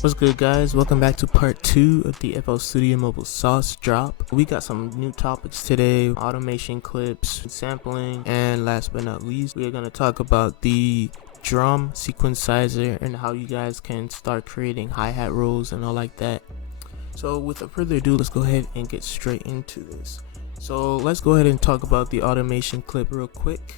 What's good, guys? Welcome back to part 2 of the FL Studio Mobile Sauce drop. We got some new topics today: automation clips, sampling, and last but not least, we are going to talk about the drum sequencer and how you guys can start creating hi-hat rolls and all like that. So without further ado, let's go ahead and get straight into this. So let's go ahead and talk about the automation clip real quick.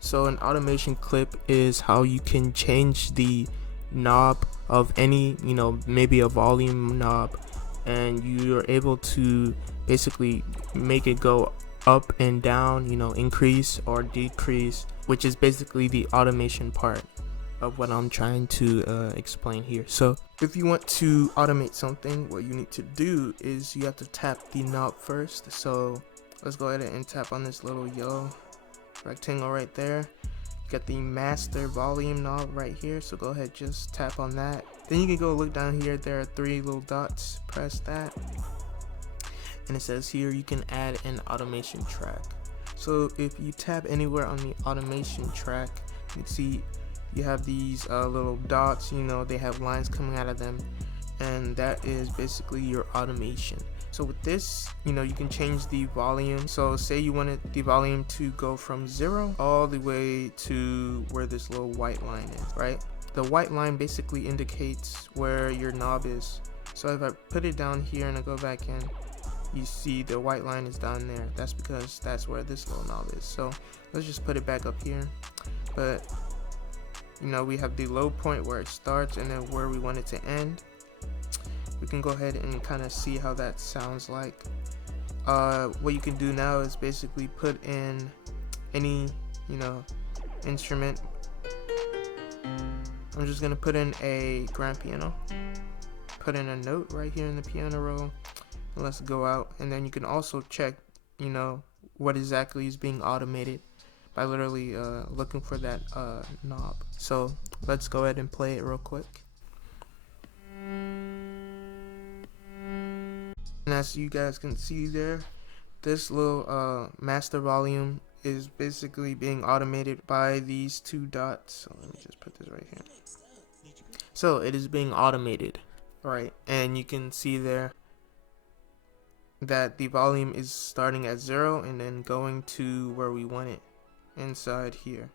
So an automation clip is how you can change the knob of any, maybe a volume knob, and you're able to basically make it go up and down, increase or decrease, which is basically the automation part of what I'm trying to explain here. So if you want to automate something, what you need to do is you have to tap the knob first. So let's go ahead and tap on this little yellow rectangle right there. Got the master volume knob right here, so go ahead, just tap on that. Then you can go look down here, there are 3 little dots, press that, and it says here you can add an automation track. So if you tap anywhere on the automation track, you can see you have these little dots, they have lines coming out of them, and that is basically your automation. So with this, you can change the volume. So say you wanted the volume to go from 0 all the way to where this little white line is, right? The white line basically indicates where your knob is. So if I put it down here and I go back in, you see the white line is down there. That's because that's where this little knob is. So let's just put it back up here. But we have the low point where it starts and then where we want it to end. We can go ahead and kind of see how that sounds like. What you can do now is basically put in any instrument. I'm just gonna put in a grand piano, put in a note right here in the piano roll, and let's go out. And then you can also check what exactly is being automated by literally looking for that knob. So let's go ahead and play it real quick. And as you guys can see there, this little master volume is basically being automated by these 2 dots. So let me just put this right here. So it is being automated, right? And you can see there that the volume is starting at 0 and then going to where we want it inside here.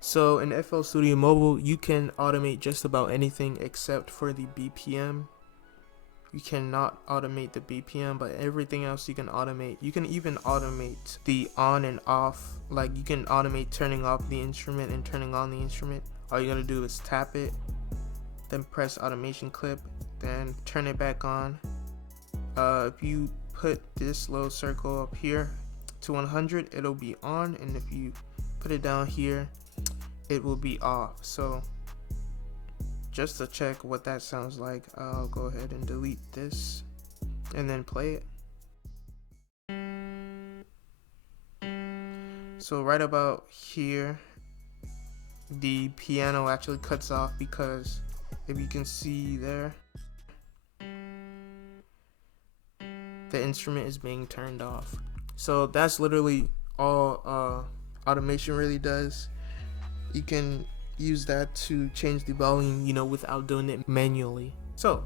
So in FL Studio Mobile, you can automate just about anything except for the BPM. You cannot automate the BPM, but everything else you can automate. You can even automate the on and off. Like you can automate turning off the instrument and turning on the instrument. All you're gonna do is tap it, then press automation clip, then turn it back on. If you put this little circle up here to 100, it'll be on, and if you put it down here, it will be off. So just to check what that sounds like, I'll go ahead and delete this and then play it. So right about here, the piano actually cuts off because if you can see there, the instrument is being turned off. So that's literally all automation really does. You can use that to change the volume, without doing it manually. So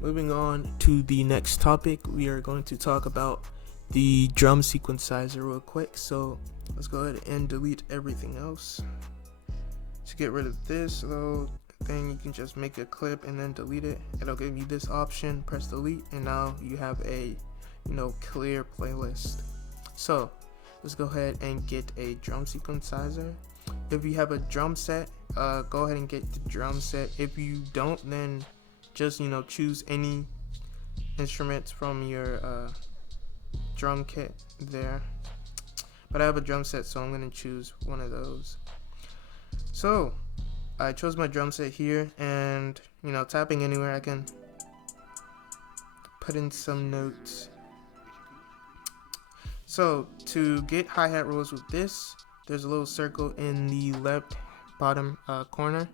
moving on to the next topic, we are going to talk about the drum sequencer real quick. So let's go ahead and delete everything else. To get rid of this little thing, you can just make a clip and then delete it. It'll give you this option, press delete, and now you have a clear playlist. So let's go ahead and get a drum sequencer. If you have a drum set, go ahead and get the drum set. If you don't, then just choose any instruments from your drum kit there. But I have a drum set, so I'm gonna choose one of those. So I chose my drum set here, and tapping anywhere, I can put in some notes. So to get hi-hat rolls with this, there's a little circle in the left bottom corner.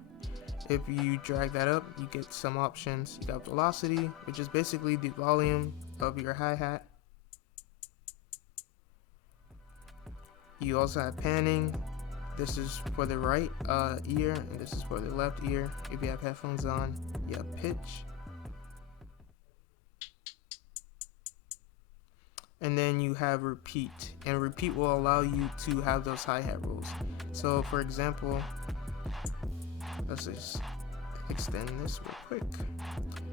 If you drag that up, you get some options. You got velocity, which is basically the volume of your hi-hat. You also have panning, This is for the right ear, and this is for the left ear. If you have headphones on, you have pitch. And then you have repeat, and repeat will allow you to have those hi-hat rolls. So for example, let's just extend this real quick.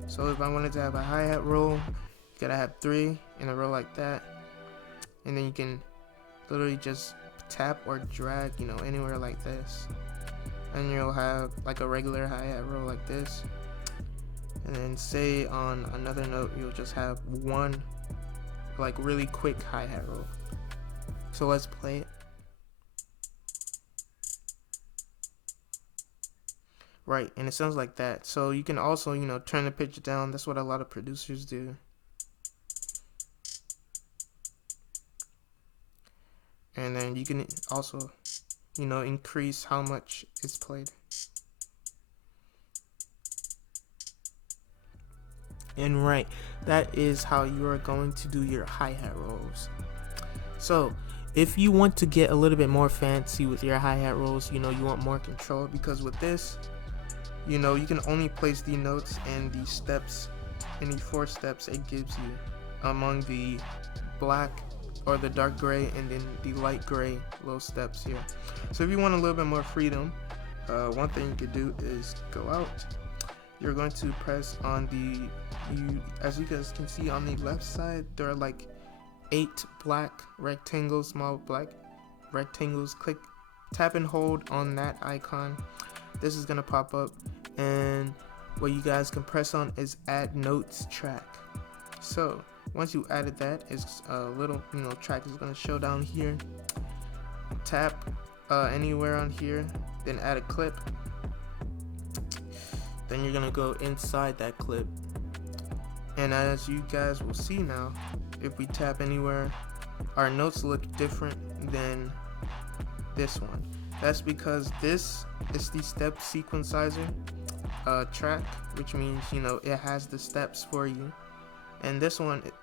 So if I wanted to have a hi-hat roll, you gotta have 3 in a row like that, and then you can literally just tap or drag, anywhere like this, and you'll have like a regular hi-hat roll like this. And then say on another note, you'll just have one like really quick hi-hat roll. So let's play it. Right, and it sounds like that. So you can also, turn the pitch down. That's what a lot of producers do. And then you can also, increase how much it's played. And right, that is how you are going to do your hi-hat rolls. So if you want to get a little bit more fancy with your hi-hat rolls, you want more control, because with this, you can only place the notes and the steps, any 4 steps it gives you among the black or the dark gray and then the light gray little steps here. So if you want a little bit more freedom, one thing you could do is go out. You're going to press on as you guys can see on the left side, there are like 8 black rectangles, small black rectangles. Tap and hold on that icon. This is gonna pop up, and what you guys can press on is add notes track. So once you added that, it's a little track is gonna show down here. Tap anywhere on here, then add a clip. Then you're gonna go inside that clip, and as you guys will see now, if we tap anywhere, our notes look different than this one. That's because this is the step sequencizer track, which means it has the steps for you, and this one it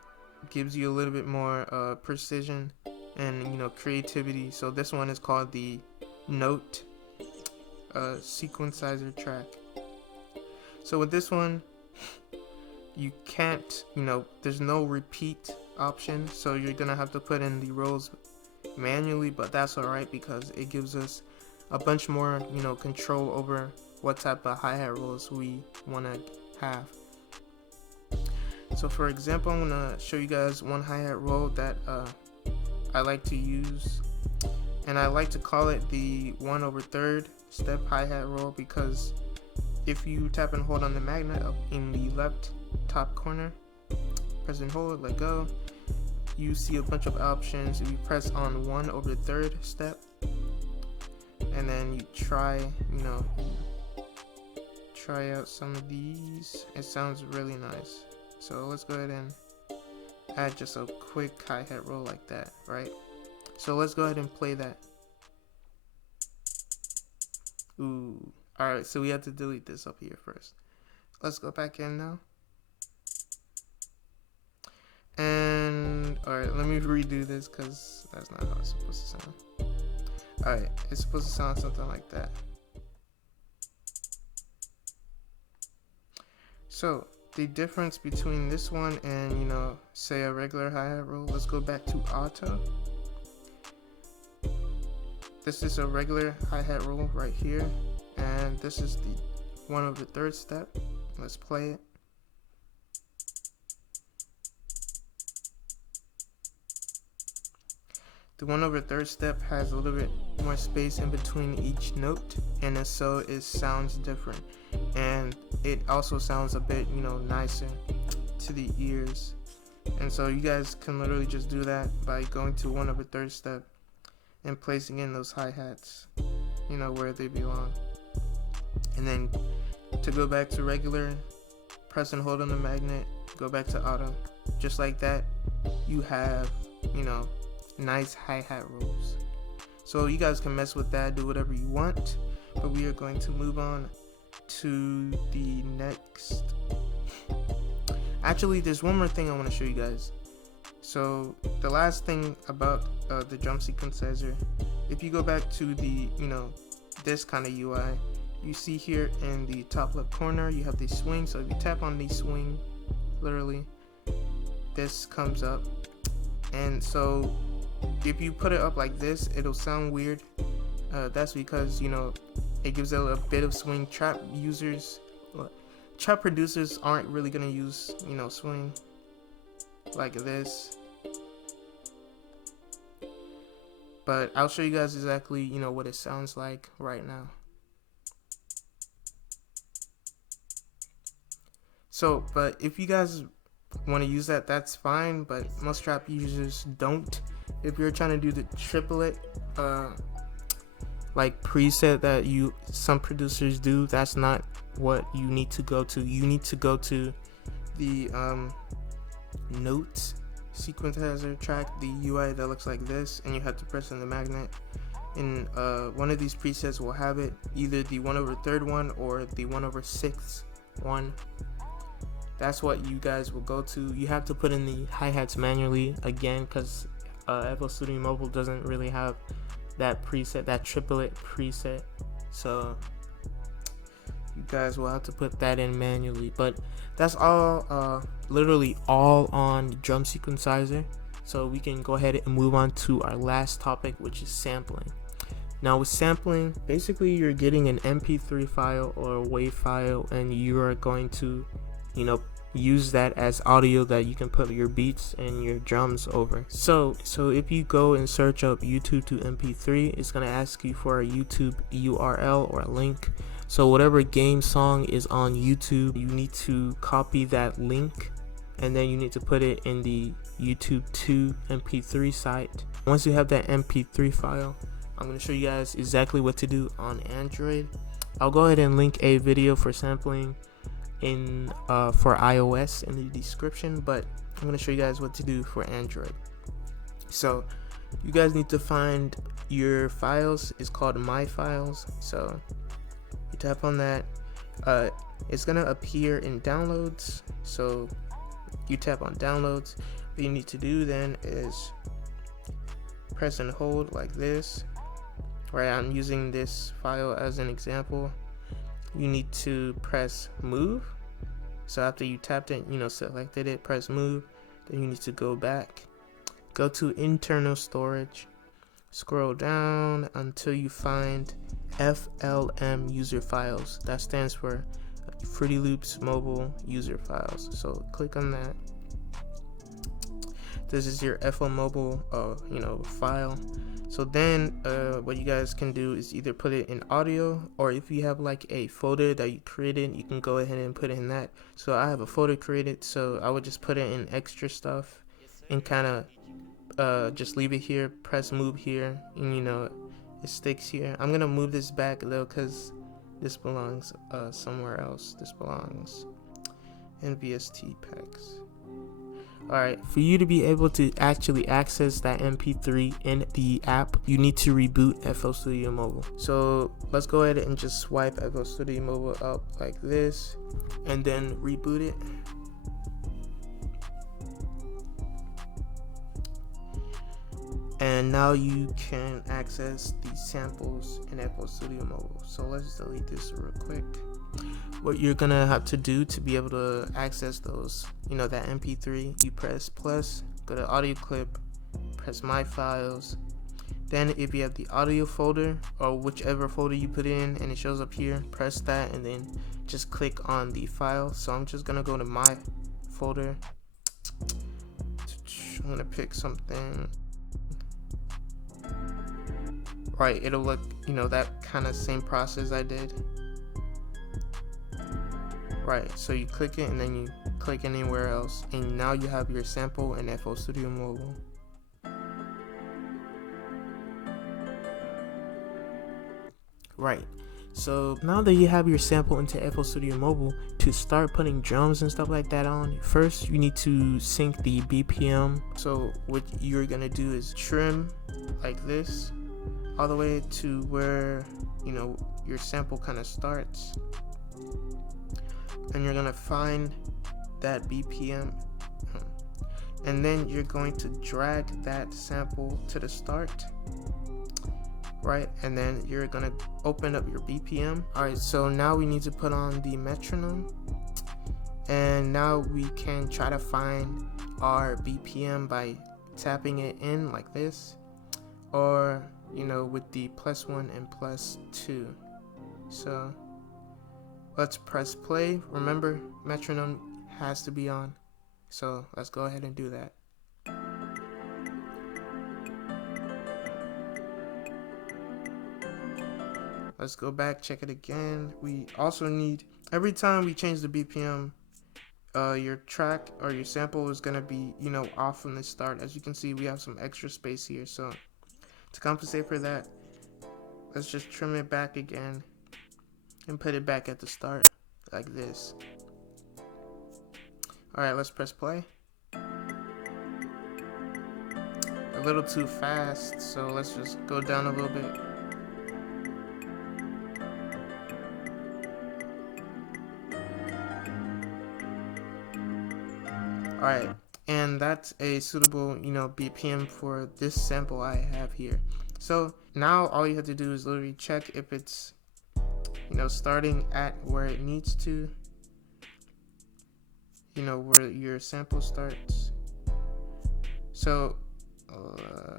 gives you a little bit more precision and creativity. So this one is called the note sequencizer track. So with this one, you can't, there's no repeat option, so you're gonna have to put in the rolls manually, but that's alright because it gives us a bunch more, control over what type of hi-hat rolls we want to have. So for example, I'm gonna show you guys one hi-hat roll that I like to use, and I like to call it the 1/3 step hi-hat roll, because if you tap and hold on the magnet up in the left top corner, press and hold, let go, you see a bunch of options. If you press on 1/3 step, and then you try out some of these, it sounds really nice. So let's go ahead and add just a quick hi-hat roll like that, right? So let's go ahead and play that. Ooh, alright, so we have to delete this up here first. Let's go back in now. And alright, let me redo this because that's not how it's supposed to sound. Alright, it's supposed to sound something like that. So the difference between this one and say a regular hi-hat roll, let's go back to auto. This is a regular hi-hat roll right here, and this is the 1/3 step. Let's play it. The 1/3 step has a little bit more space in between each note, and so it sounds different, and it also sounds a bit nicer to the ears. And so you guys can literally just do that by going to 1/3 step and placing in those hi-hats where they belong. And then to go back to regular, press and hold on the magnet, go back to auto. Just like that, you have nice hi-hat rolls. So you guys can mess with that, do whatever you want, but we are going to move on to the next. Actually, there's one more thing I want to show you guys. So the last thing about the drum sequencer, if you go back to the this kind of UI, you see here in the top left corner you have the swing. So if you tap on the swing, literally this comes up, and so if you put it up like this, it'll sound weird. That's because it gives it a bit of swing. Trap producers aren't really gonna use swing like this, but I'll show you guys exactly what it sounds like right now. So but if you guys want to use that, that's fine, but most trap users don't. If you're trying to do the triplet like preset that some producers do, that's not what you need to go to. You need to go to the notes sequencer track, the UI that looks like this, and you have to press on the magnet, and one of these presets will have it, either the 1/3 one or the 1/6 one. That's what you guys will go to. You have to put in the hi-hats manually again, because FL Studio Mobile doesn't really have that preset, that triplet preset, so you guys will have to put that in manually. But that's all, literally all on the drum sequencer. So we can go ahead and move on to our last topic, which is sampling. Now with sampling, basically you're getting an MP3 file or a WAV file, and you are going to use that as audio that you can put your beats and your drums over. So if you go and search up YouTube to MP3, it's going to ask you for a YouTube URL or a link. So whatever game song is on YouTube, you need to copy that link, and then you need to put it in the YouTube 2 MP3 site. Once you have that MP3 file, I'm going to show you guys exactly what to do on Android. I'll go ahead and link a video for sampling in for iOS in the description, but I'm going to show you guys what to do for Android. So you guys need to find your files. It's called My Files. So you tap on that, it's gonna appear in downloads. So you tap on downloads. What you need to do then is press and hold like this. Right, I'm using this file as an example. You need to press move. So after you tapped it, selected it, press move, then you need to go back, go to internal storage, scroll down until you find FLM user files. That stands for Fruity Loops Mobile User Files. So click on that. This is your FL Mobile file. So then what you guys can do is either put it in audio, or if you have like a folder that you created, you can go ahead and put it in that. So I have a folder created, so I would just put it in extra stuff and kind of just leave it here, press move here, and it sticks here. I'm gonna move this back though, because this belongs somewhere else. This belongs in VST packs. Alright, for you to be able to actually access that MP3 in the app, you need to reboot FL Studio Mobile. So let's go ahead and just swipe FL Studio Mobile up like this, and then reboot it. And now you can access these samples in FL Studio Mobile. So let's delete this real quick. What you're gonna have to do to be able to access those, that MP3, you press plus, go to audio clip, press My Files. Then if you have the audio folder or whichever folder you put in and it shows up here, press that and then just click on the file. So I'm just gonna go to my folder. I'm gonna pick something. Right, it'll look, that kind of same process I did. Right, so you click it and then you click anywhere else, and now you have your sample in FL Studio Mobile. Right, so now that you have your sample into FL Studio Mobile, to start putting drums and stuff like that on, first you need to sync the BPM. So what you're gonna do is trim like this all the way to where your sample kind of starts, and you're gonna find that BPM. and then you're going to drag that sample to the start, right? And then you're gonna open up your BPM. All right, so now we need to put on the metronome, and now we can try to find our BPM by tapping it in like this, or with the +1 and +2. So let's press play. Remember, metronome has to be on, so let's go ahead and do that. Let's go back, check it again. We also need, every time we change the BPM, your track or your sample is gonna be off from the start. As you can see, we have some extra space here, so to compensate for that, let's just trim it back again and put it back at the start like this. Alright, let's press play. A little too fast, so let's just go down a little bit. Alright, and that's a suitable BPM for this sample I have here. So now all you have to do is literally check if it's starting at where it needs to, where your sample starts. So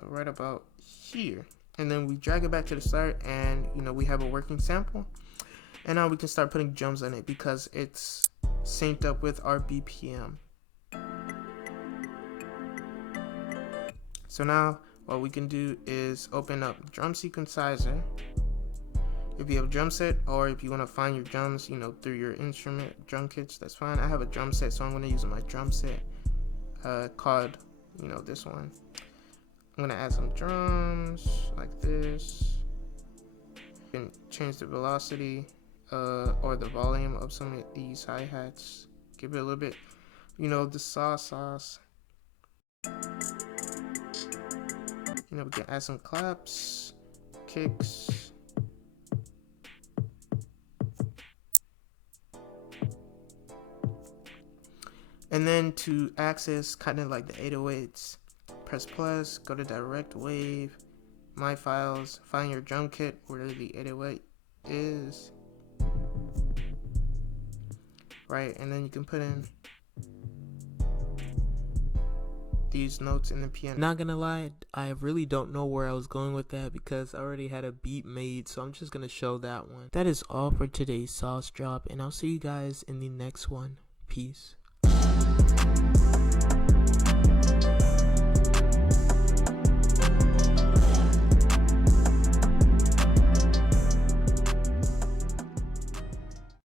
right about here, and then we drag it back to the start, and we have a working sample. And now we can start putting drums on it because it's synced up with our BPM. So now what we can do is open up drum sequencer. If you have a drum set, or if you want to find your drums through your instrument Drumkits, that's fine. I have a drum set, so I'm going to use my drum set called this one. I'm going to add some drums like this. You can change the velocity or the volume of some of these hi-hats. Give it a little bit the sauce. We can add some claps, kicks. And then to access kind of like the 808s, press plus, go to direct wave, my files, find your drum kit where the 808 is. Right, and then you can put in these notes in the piano. Not gonna lie, I really don't know where I was going with that because I already had a beat made, so I'm just gonna show that one. That is all for today's sauce drop, and I'll see you guys in the next one. Peace.